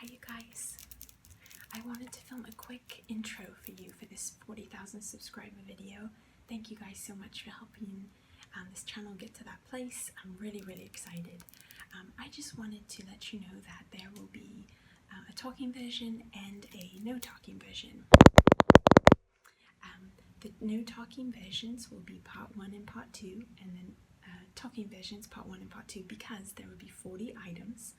Hi you guys, I wanted to film a quick intro for you for this 40,000 subscriber video. Thank you guys so much for helping this channel get to that place. I'm really excited. I just wanted to let you know that there will be a talking version and a no talking version. The no talking versions will be part 1 and part 2, and then talking versions part 1 and part 2, because there will be 40 items.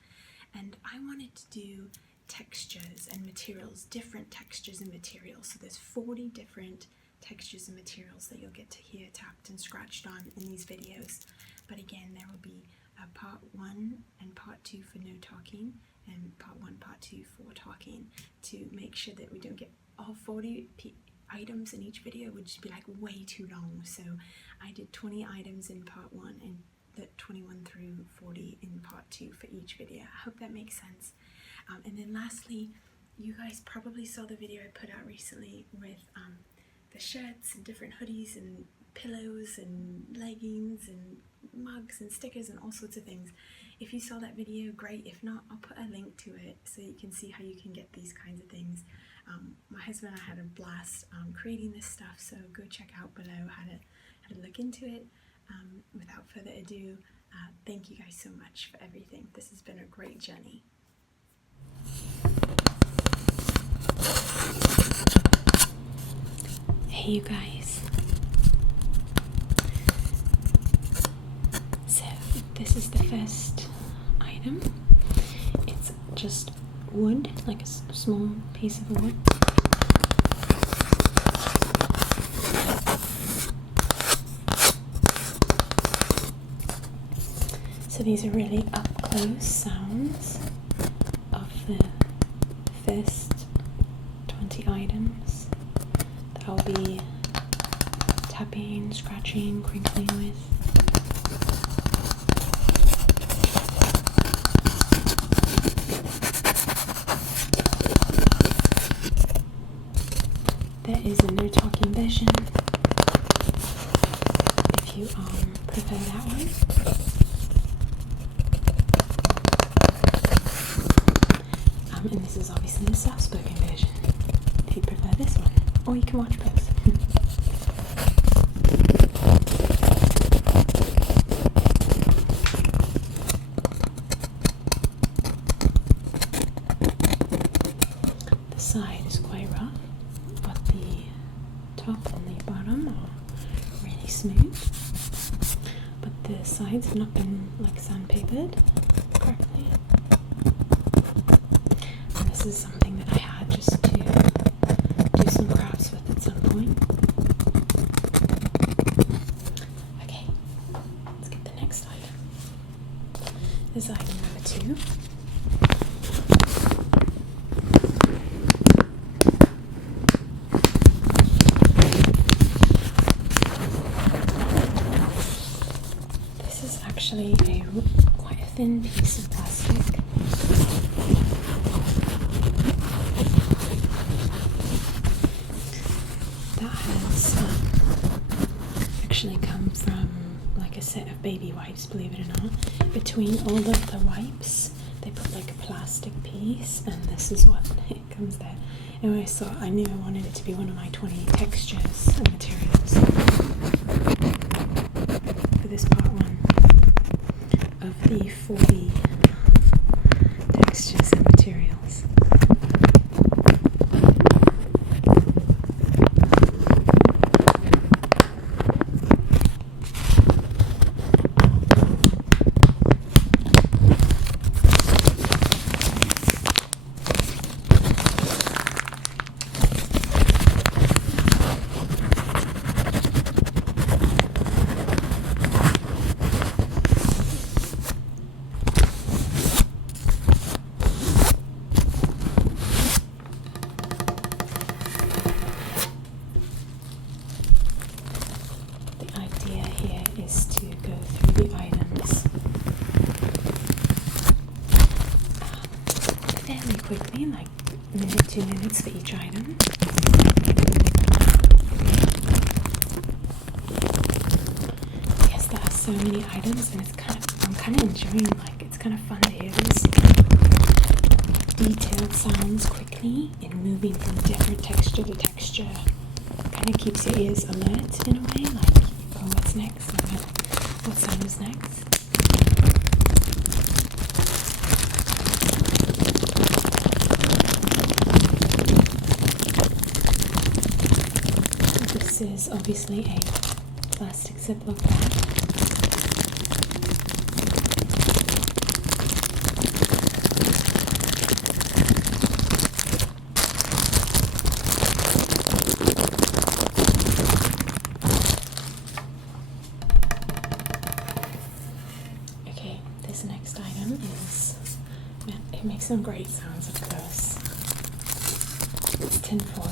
And I wanted to do textures and materials, different textures and materials. So there's 40 different textures and materials that you'll get to hear tapped and scratched on in these videos. But again, there will be part 1 and part 2 for no talking, and part 1, part 2 for talking, to make sure that we don't get all 40 items in each video. It would just be like way too long. So I did 20 items in part 1 and the 21 through 40 in part 2 for each video. I hope that makes sense. And then lastly, you guys probably saw the video I put out recently with the shirts and different hoodies and pillows and leggings and mugs and stickers and all sorts of things. If you saw that video, great. If not, I'll put a link to it so you can see how you can get these kinds of things. My husband and I had a blast creating this stuff, so go check out below how to look into it. Without further ado, thank you guys so much for everything. This has been a great journey. Hey you guys. So this is the first item. It's just wood, like a small piece of wood. So these are really up-close sounds of the first 20 items that I'll be tapping, scratching, crinkling with. There is a no talking version if you prefer that one. And this is obviously the soft-spoken version, if you prefer this one, or you can watch both. The side is quite rough, but the top and the bottom are really smooth. But the sides have not been like sandpapered correctly. This is something that I had just to do some crafts with at some point. Okay, let's get the next item. This is item number 2. This is actually quite a thin piece of plastic. Actually come from like a set of baby wipes, believe it or not. Between all of the wipes they put like a plastic piece, and this is what it comes there. Anyway, so I knew I wanted it to be one of my 20 textures and materials for this part 1 of the 40 textures and materials. Quickly, like a minute, 2 minutes for each item. Yes, there are so many items, and I'm kind of enjoying, like, it's kind of fun to hear these. detailed sounds quickly in moving from different texture to texture. Kind of keeps your ears alert in a way, like, oh, what's next? What sound is next? This is obviously a plastic Ziploc bag. Okay, this next item is, man, it makes some great sounds up close. It's tin foil.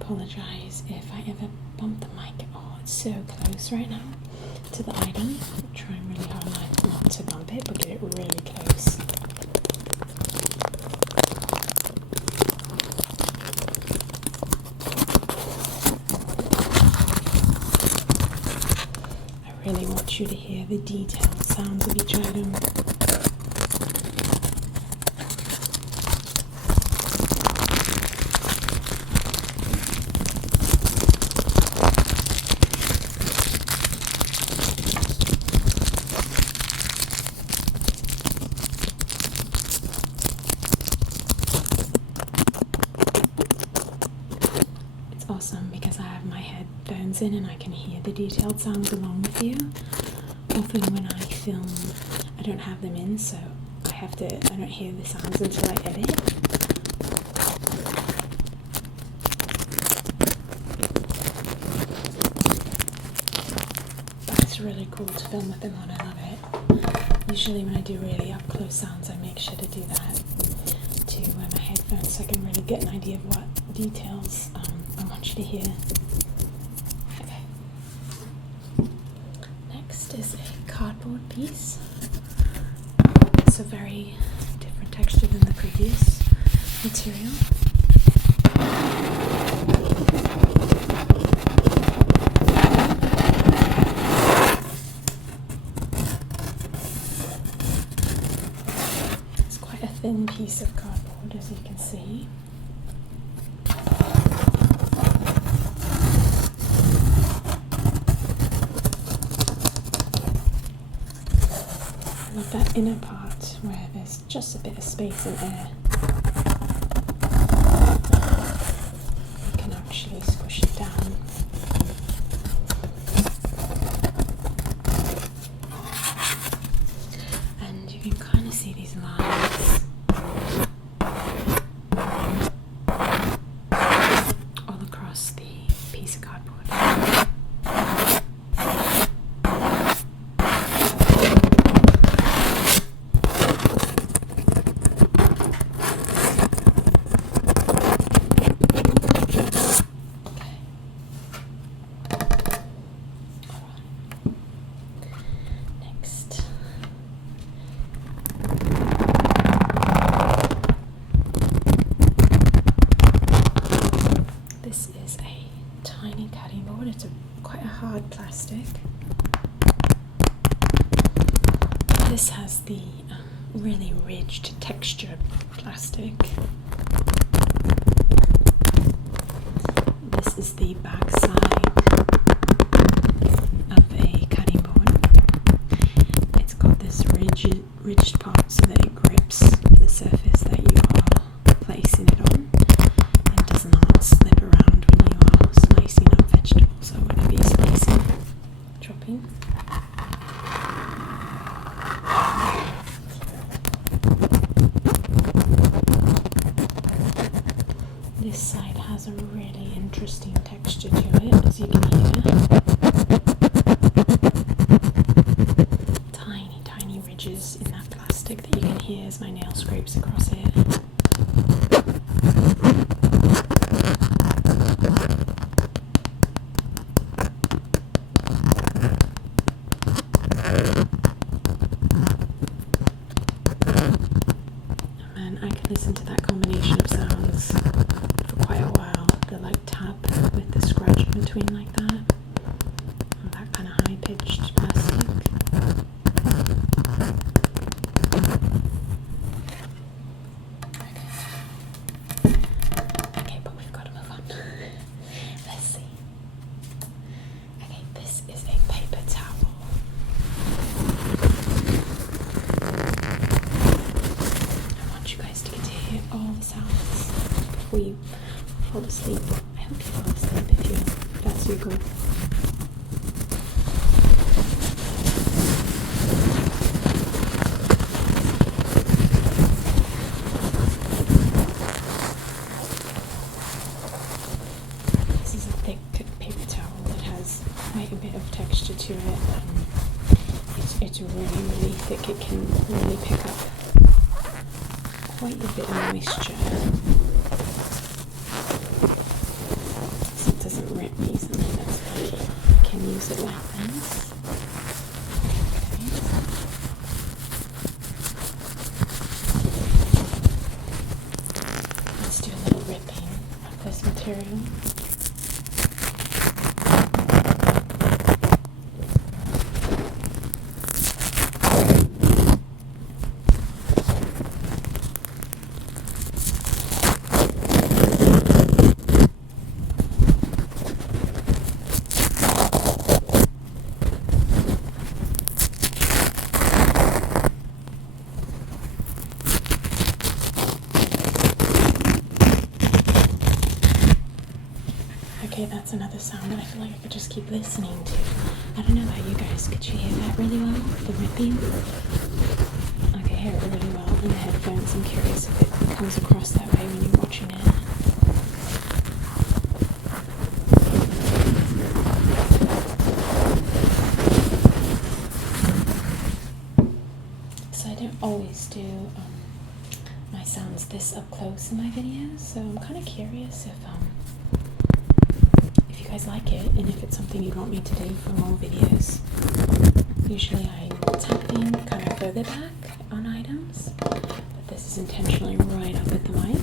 Apologize if I ever bump the mic. Oh, it's so close right now to the item. I'm trying really hard not to bump it, but get it really close. I really want you to hear the detailed sounds of each item. Awesome because I have my headphones in and I can hear the detailed sounds along with you. Often when I film, I don't have them in, so I don't hear the sounds until I edit. But it's really cool to film with them on, I love it. Usually when I do really up close sounds, I make sure to do that to wear my headphones so I can really get an idea of what details I want you to hear. Okay. Next is a cardboard piece. It's a very different texture than the previous material. It's quite a thin piece of cardboard, as you can see. Love that inner part where there's just a bit of space and air. You can actually squish it down. And you can kind of see these lines all across the piece of cardboard. This is a tiny cutting board. It's quite a hard plastic. This has the really ridged textured plastic. This is the back side of a cutting board. It's got this ridged part so that it grips the surface that you are placing it on and does not slip around when you are slicing up vegetables or whatever you're slicing, chopping. This side has a really interesting texture to it, as you can hear. Tiny, tiny ridges in that plastic that you can hear as my nail scrapes across it. between like that, and that kind of high-pitched plastic. Okay, but we've got to move on. Let's see. Okay, this is a paper towel. I want you guys to get to hear all the sounds before you fall asleep. I hope you fall asleep if that's your goal. This is a thick paper towel that has quite a bit of texture to it. It's really thick. It can really pick up quite a bit of moisture. So it doesn't rip easily, that's why I can use it like this. Okay. Let's do a little ripping of this material. Okay, that's another sound that I feel like I could just keep listening to. I don't know about you guys, could you hear that really well? The ripping? I can hear it really well in the headphones. I'm curious if it comes across that way when you're watching it. So I don't always do my sounds this up close in my videos, so I'm kind of curious if you guys like it and if it's something you'd want me to do for more videos. Usually I tap in kind of further back on items, but this is intentionally right up at the mic.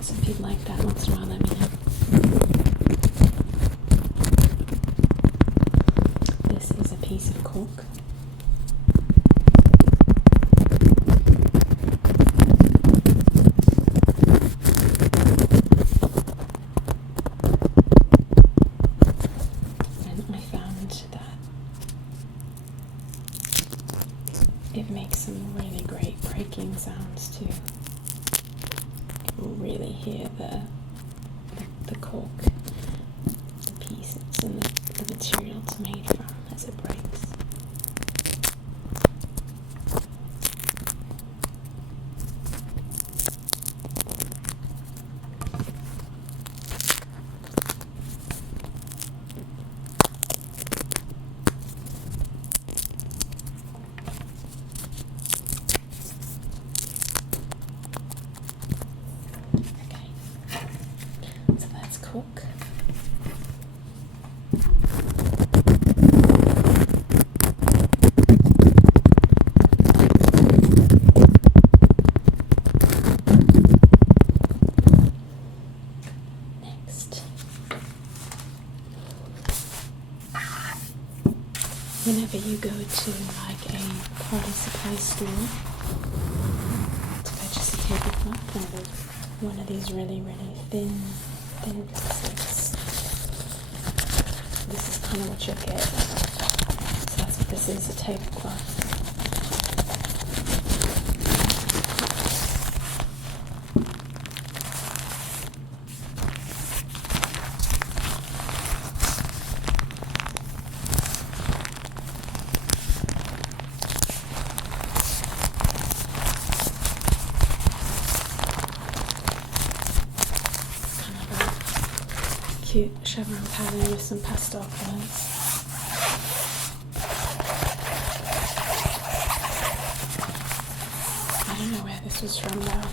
So if you'd like that once in a while, let me know. This is a piece of cork. It makes some really great breaking sounds too. You will really hear the cork, the pieces and the material it's made from as it breaks. Cook. Next, whenever you go to like a party supply store to purchase a tablecloth, one of these really thin plastics. This is kind of what you'll get. So that's what this is, a tablecloth. Cute chevron pattern with some pastel colours. I don't know where this was from though.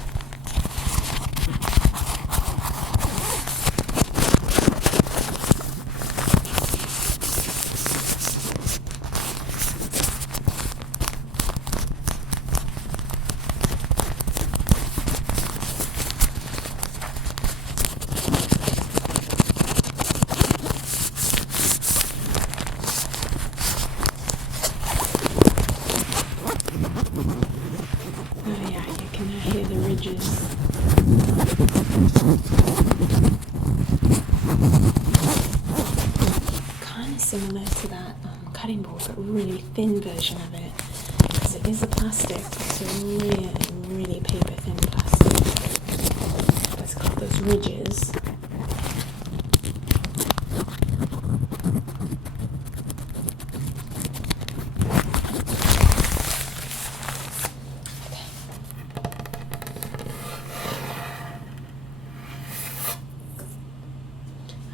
similar to that cutting board, but really thin version of it, because it is a plastic. It's a really, really paper thin plastic. It's got those ridges.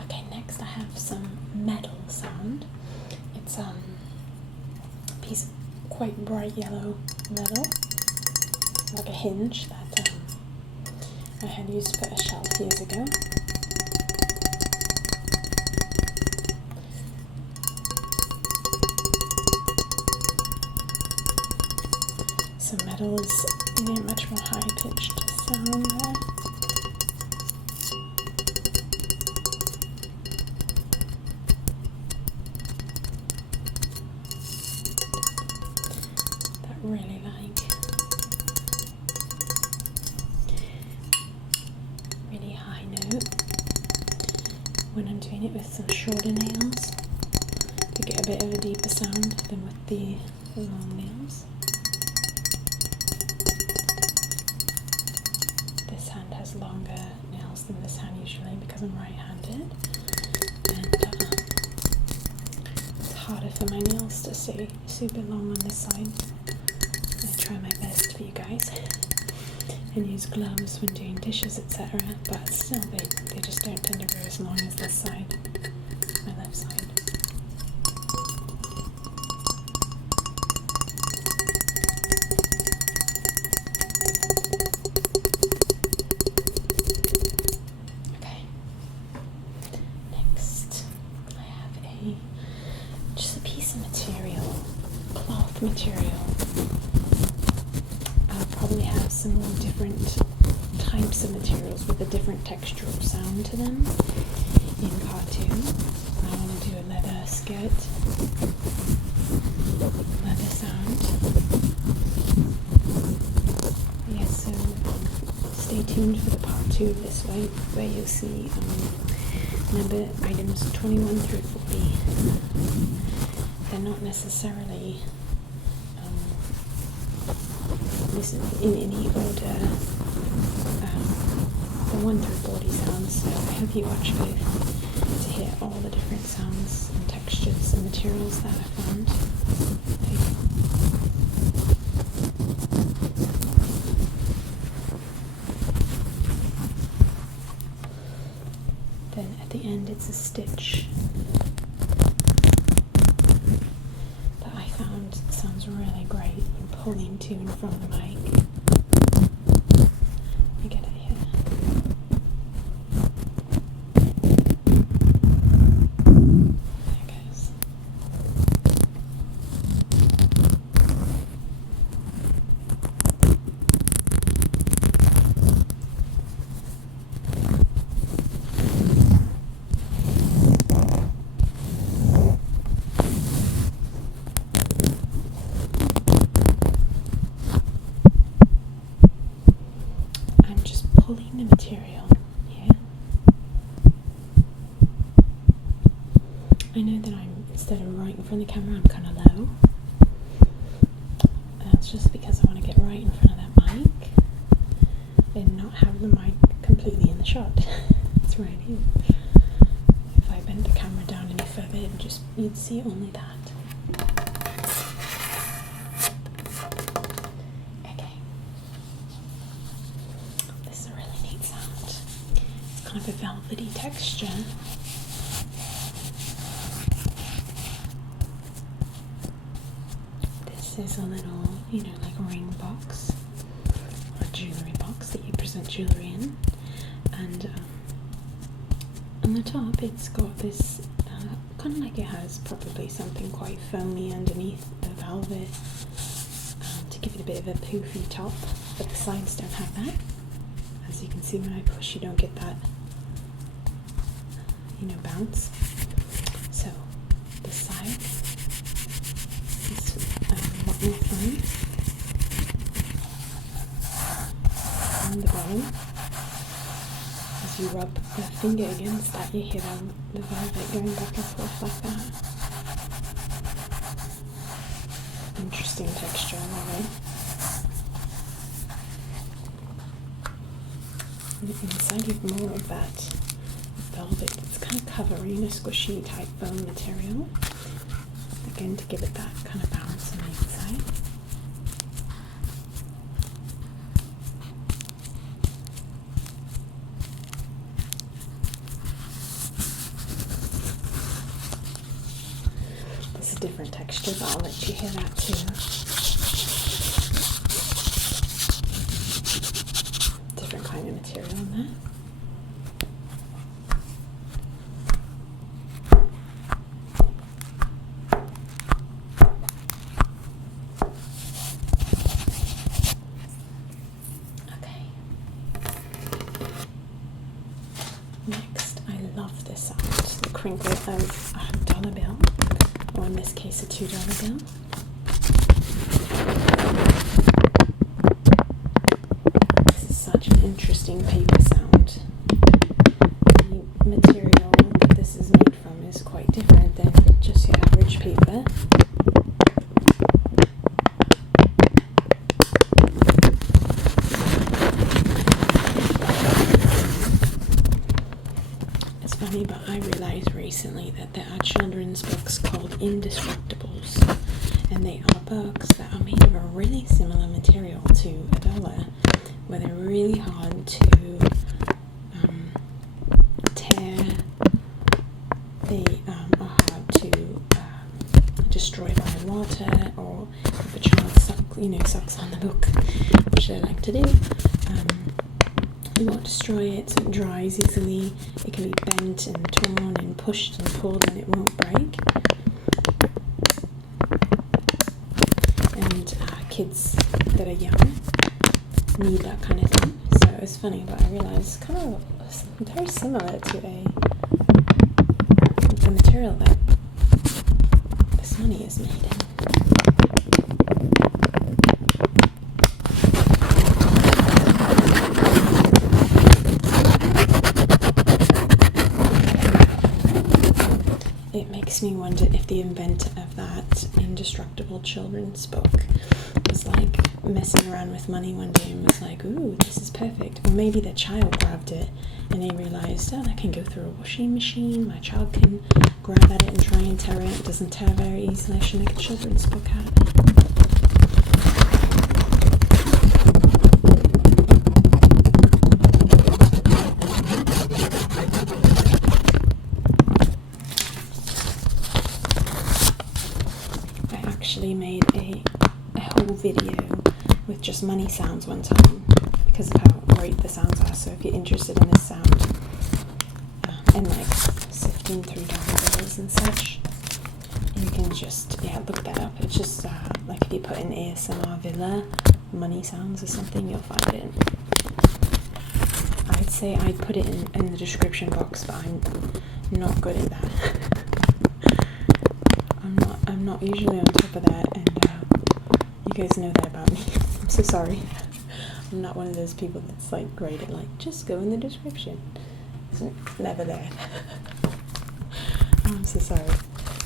Okay, next I have some metal sound. It's a piece of quite bright yellow metal, like a hinge that I had used for a shelf years ago. So metal is much more high-pitched sound there. That really like. Really high note. When I'm doing it with some shorter nails, you get a bit of a deeper sound than with the long nails. This hand has longer nails than this hand usually because I'm right-handed, and it's harder for my nails to stay super long on this side. I try my best for you guys and use gloves when doing dishes, etc., but still they just don't tend to grow as long as this side, my left side. Material. I'll probably have some more different types of materials with a different textural sound to them in part 2. I want to do a leather skirt, leather sound. Yeah, so stay tuned for the part 2 of this one, where you'll see number items 21 through 40. They're not necessarily in any order, the 1 through 40 sounds, so I hope you watch both to hear all the different sounds and textures and materials that I found. Then at the end it's a stitch that I found sounds really great when pulling to and from the mic. Let me get it here. There it goes. Pulling the material here. I know that instead of right in front of the camera, I'm kind of low. That's just because I want to get right in front of that mic and not have the mic completely in the shot. It's right here. If I bent the camera down any further, you'd see only that. Kind of a velvety texture. This is a little, like a ring box or a jewellery box that you present jewellery in, and on the top it's got this kind of like it has probably something quite foamy underneath the velvet to give it a bit of a poofy top, but the sides don't have that. As you can see, when I push, you don't get that bounce. So the side is a lot more fun. And the bottom, as you rub the finger against that, you hear the velvet going back and forth like that. interesting texture, I love it. And inside you have more of that velvet. It's kind of covering a squishy type foam material. Again, to give it that kind of balance on the inside. This is a different texture, but I'll let you hear that too. Different kind of material in there. Next, I love this sound, the crinkle of a $1 bill, or in this case a $2 bill. This is such an interesting paper sound. The material that this is made from is quite different than just your average paper. But I realised recently that there are children's books called Indestructibles, and they are books that are made of a really similar material to $1, where they're really hard to tear, they are hard to destroy by water, or if a child sucks on the book, which they like to do. You won't destroy it, so it dries easily. It can be bent and torn and pushed and pulled, and it won't break. And kids that are young need that kind of thing. So it's funny, but I realised it's kind of very similar to the material that this money is made in. It makes me wonder if the inventor of that indestructible children's book was like messing around with money one day and was like, ooh, this is perfect. Or maybe the child grabbed it and they realised, oh, that can go through a washing machine. My child can grab at it and try and tear it. It doesn't tear very easily. I should make a children's book out of it. Made a whole video with just money sounds one time because of how great the sounds are. So if you're interested in this sound and like sifting through dollar bills and such, you can just look that up. It's just like if you put in ASMRVilla money sounds or something, you'll find it. I'd say I'd put it in the description box, but I'm not good at that. I'm not usually on top of that, and you guys know that about me. I'm so sorry. I'm not one of those people that's like great at like, just go in the description. It's never there. I'm so sorry.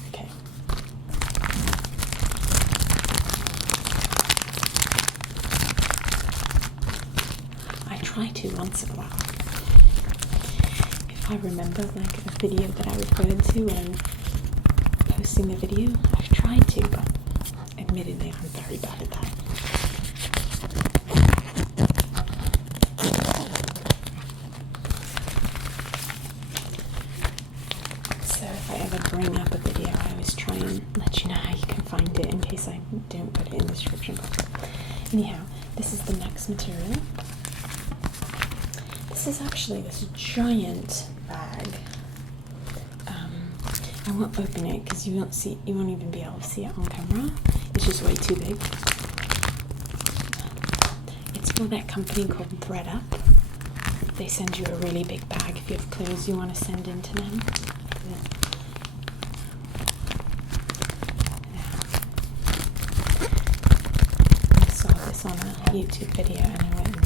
Okay. I try to once in a while. If I remember like a video that I referred to when posting the video, I've tried to, but admittedly I'm very bad at that. So if I ever bring up a video, I always try and let you know how you can find it in case I don't put it in the description box. Anyhow, this is the next material. This is actually this giant bag. I won't open it because you won't even be able to see it on camera. It's just way too big. It's for that company called ThreadUp. They send you a really big bag if you have clothes you want to send in to them. I saw this on a YouTube video and I went and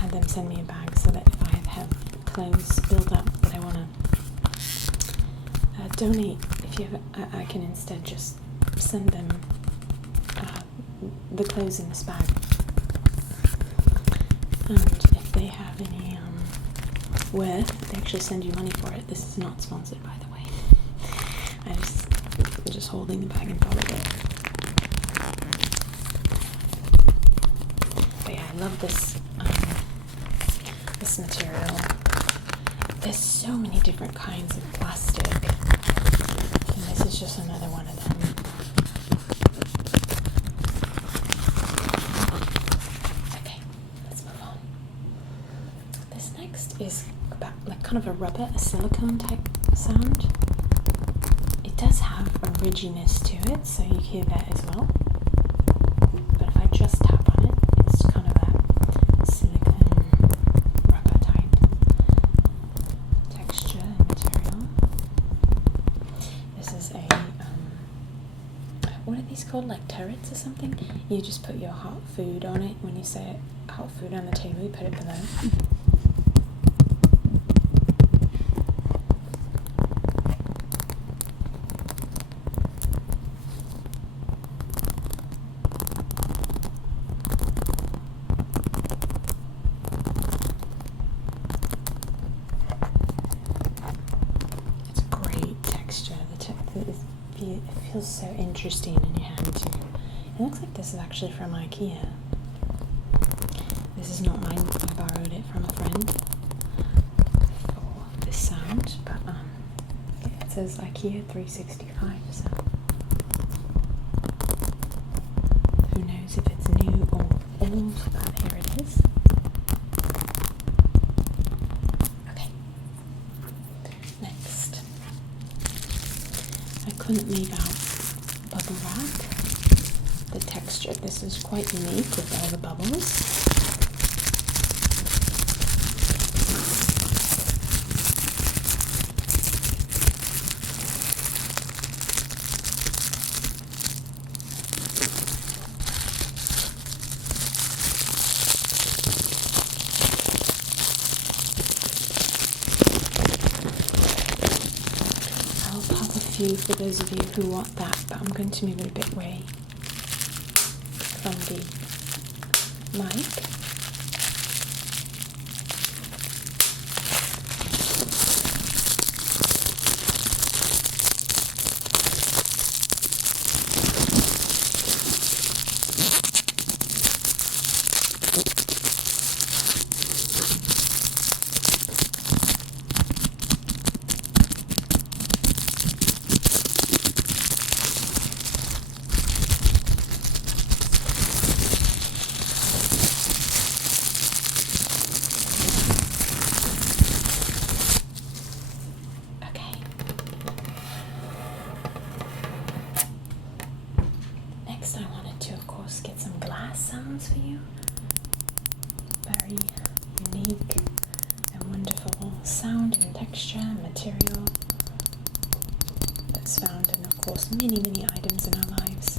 had them send me a bag so that if I have clothes built up that I want to donate, if you have, I can instead just send them the clothes in this bag. And if they have any worth, they actually send you money for it. This is not sponsored, by the way. I'm just holding the bag in front of it. But yeah, I love this this material. There's so many different kinds of plastic, and this is just another one of them. Okay, let's move on. This next is about like kind of a rubber, a silicone type sound. It does have a ridginess to it, so you hear that as well. But if I just tap on it, it's kind of a silicone rubber type texture and material. This is a what are these called? Like turrets or something? You just put your hot food on it. When you say hot food on the table, you put it below. It feels so interesting in your hand too. It looks like this is actually from IKEA. This is not mine. I borrowed it from a friend for this sound, but it says IKEA 365. So who knows if it's new or old? But here it is. Okay. Next. I couldn't leave out bubble wrap. The texture of this is quite unique with all the bubbles. For those of you who want that, but I'm going to move it a bit away from the mic. Sounds for you. Very unique and wonderful sound and texture and material that's found in, of course, many, many items in our lives.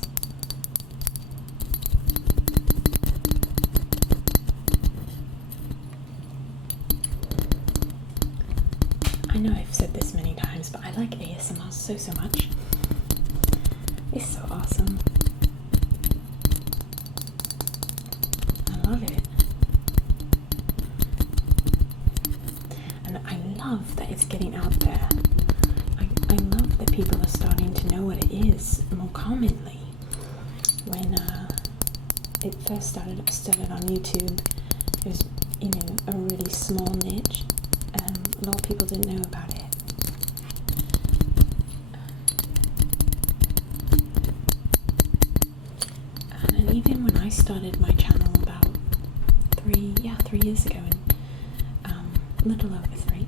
I know I've said this many times, but I like ASMR so much. It's so awesome. Love it. And I love that it's getting out there. I love that people are starting to know what it is more commonly. When it first started on YouTube, it was, a really small niche. A lot of people didn't know about it. And even when I started my channel about 3 years ago, and a little over 3.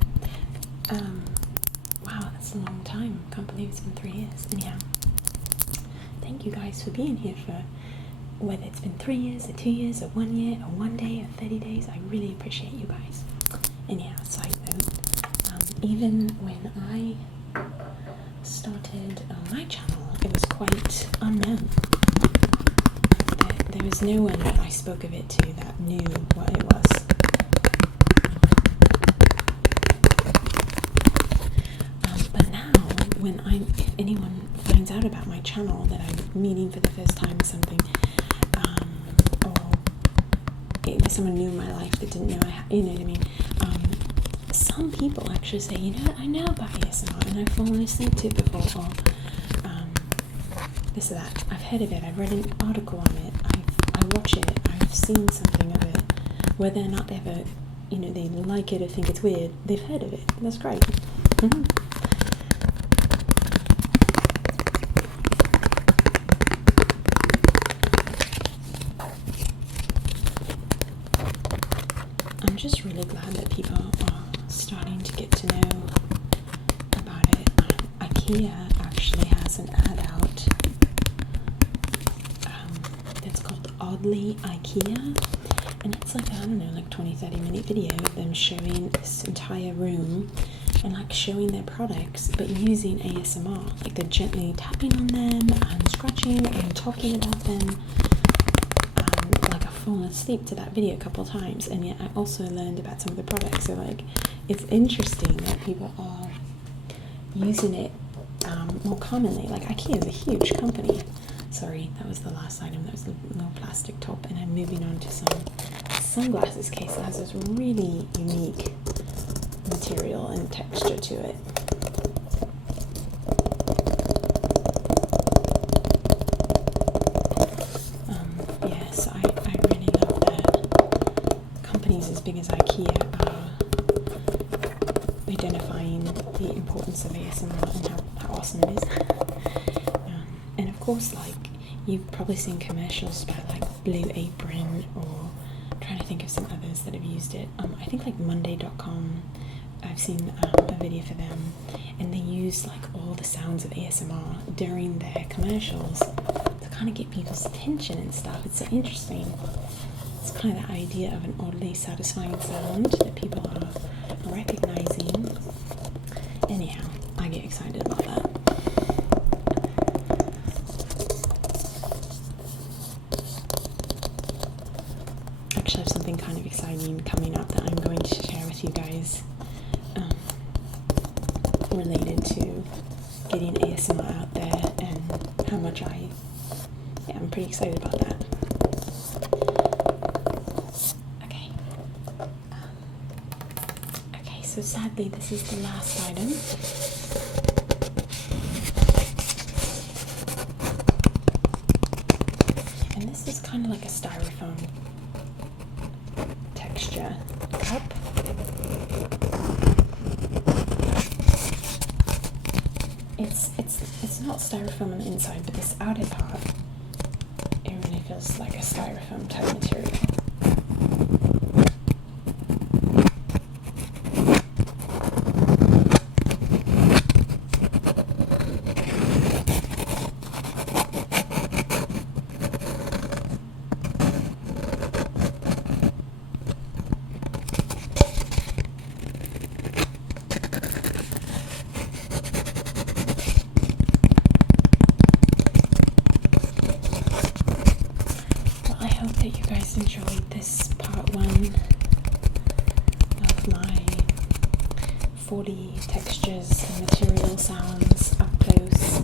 Wow, that's a long time. Can't believe it's been 3 years. Anyhow, thank you guys for being here for whether it's been 3 years or 2 years or 1 year or 1 day or 30 days. I really appreciate you guys. Anyhow, side note, even when I started on my channel, it was quite unknown. There was no one that I spoke of it to that knew what it was. But now, when if anyone finds out about my channel that I'm meeting for the first time or something, there's someone new in my life that didn't know you know what I mean. Some people actually say, you know what, I know about ASMR and I've fallen asleep to it before, or this or that. I've heard of it, I've read an article on it, I watch it, I've seen something of it. Whether or not they ever, you know, they like it or think it's weird, they've heard of it. That's great. I'm just really glad that people are starting to get to know about it. IKEA actually has an ad out that's called Oddly IKEA, and it's like, I don't know, like 20-30 minute video of them showing this entire room and like showing their products but using ASMR. Like they're gently tapping on them and scratching and talking about them. Like I've fallen asleep to that video a couple of times, and yet I also learned about some of the products. So like it's interesting that people are using it more commonly. Like IKEA is a huge company. Sorry, that was the last item. That was a little plastic top, and I'm moving on to some sunglasses case that has this really unique material and texture to it. Yes, I really love that companies as big as IKEA are identifying the importance of ASMR and how awesome it is. And of course, like, you've probably seen commercials by like Blue Apron, or I'm trying to think of some others that have used it. I think like Monday.com, I've seen a video for them, and they use like all the sounds of ASMR during their commercials to kind of get people's attention and stuff. It's so interesting. It's kind of the idea of an oddly satisfying sound that people are recognizing. Anyhow, I get excited about that. Actually, I have something kind of exciting coming up that I'm going to share with you guys, related to getting ASMR out there and how much I'm pretty excited about that. Okay, so sadly this is the last item. And this is kind of like a styrofoam texture cup. It's not styrofoam on the inside, but this outer part, it really feels like a styrofoam type material. Enjoyed this part 1 of my 40 textures and material sounds up close.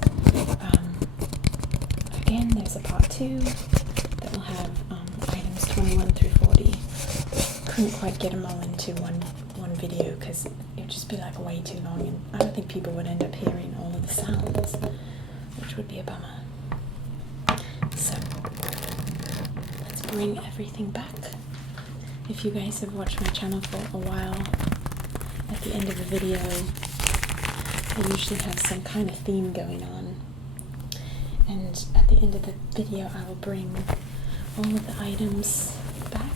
Again, there's a part 2 that will have items 21 through 40. Couldn't quite get them all into one video because it would just be like way too long, and I don't think people would end up hearing all of the sounds, which would be a bummer. So bring everything back. If you guys have watched my channel for a while, at the end of the video I usually have some kind of theme going on, and at the end of the video I will bring all of the items back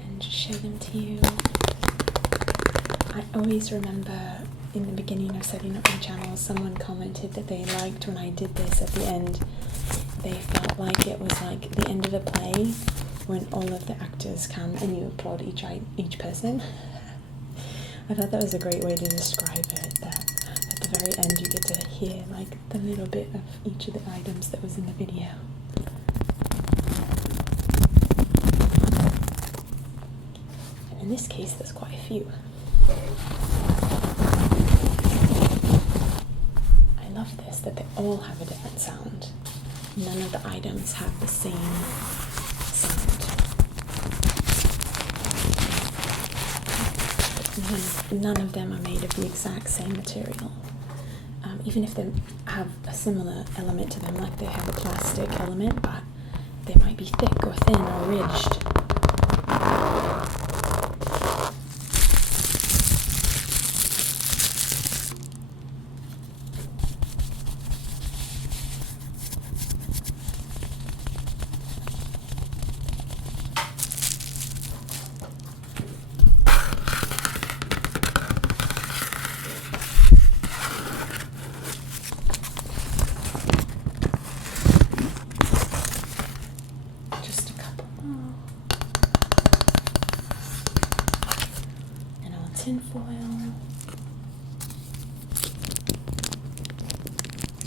and just show them to you. I always remember in the beginning of setting up my channel, someone commented that they liked when I did this at the end. They felt like it was like the end of a play when all of the actors come and you applaud each person. I thought that was a great way to describe it, that at the very end you get to hear like the little bit of each of the items that was in the video. And in this case there's quite a few. I love this, that they all have a different sound. None of the items have the same sound. none of them are made of the exact same material. Even if they have a similar element to them, like they have a plastic element, but they might be thick or thin or ridged. Tin foil.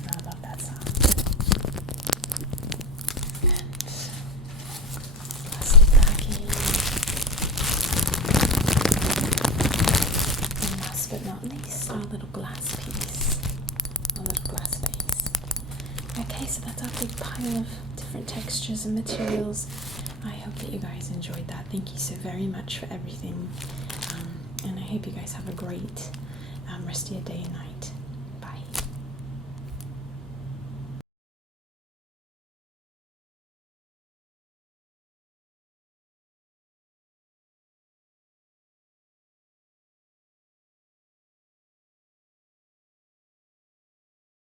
I love that sound. And plastic backing. And last but not least, our little glass piece. Our little glass vase. Okay, so that's our big pile of different textures and materials. I hope that you guys enjoyed that. Thank you so very much for everything. And I hope you guys have a great rest of your day and night.